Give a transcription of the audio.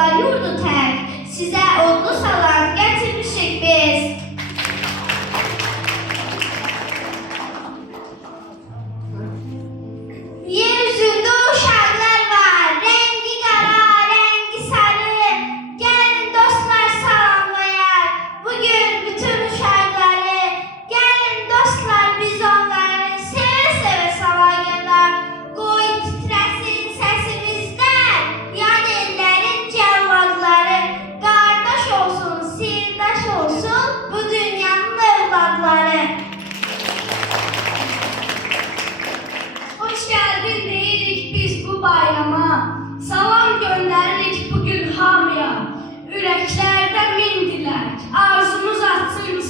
yollar yurdu tək, sizə odlu salam gətirmişik biz. Yer üzündə uşaqlar var, rengi qara, rengi sarı. Gəlin dostlar salamlayaq, bugün bütün uşaqları. Gəlin dostlar biz onları sevə-sevə salayaq. Qoy titresin səsimizdən, yad ellərin cəvvadları. Qardaş olsun, sirdaş olsun bu dünyanın övladları. Hoş geldin deyirik biz bu bayrama. Salam gönderirik bugün hamıya. Ürəklərdə min dilək, arzumuz atsın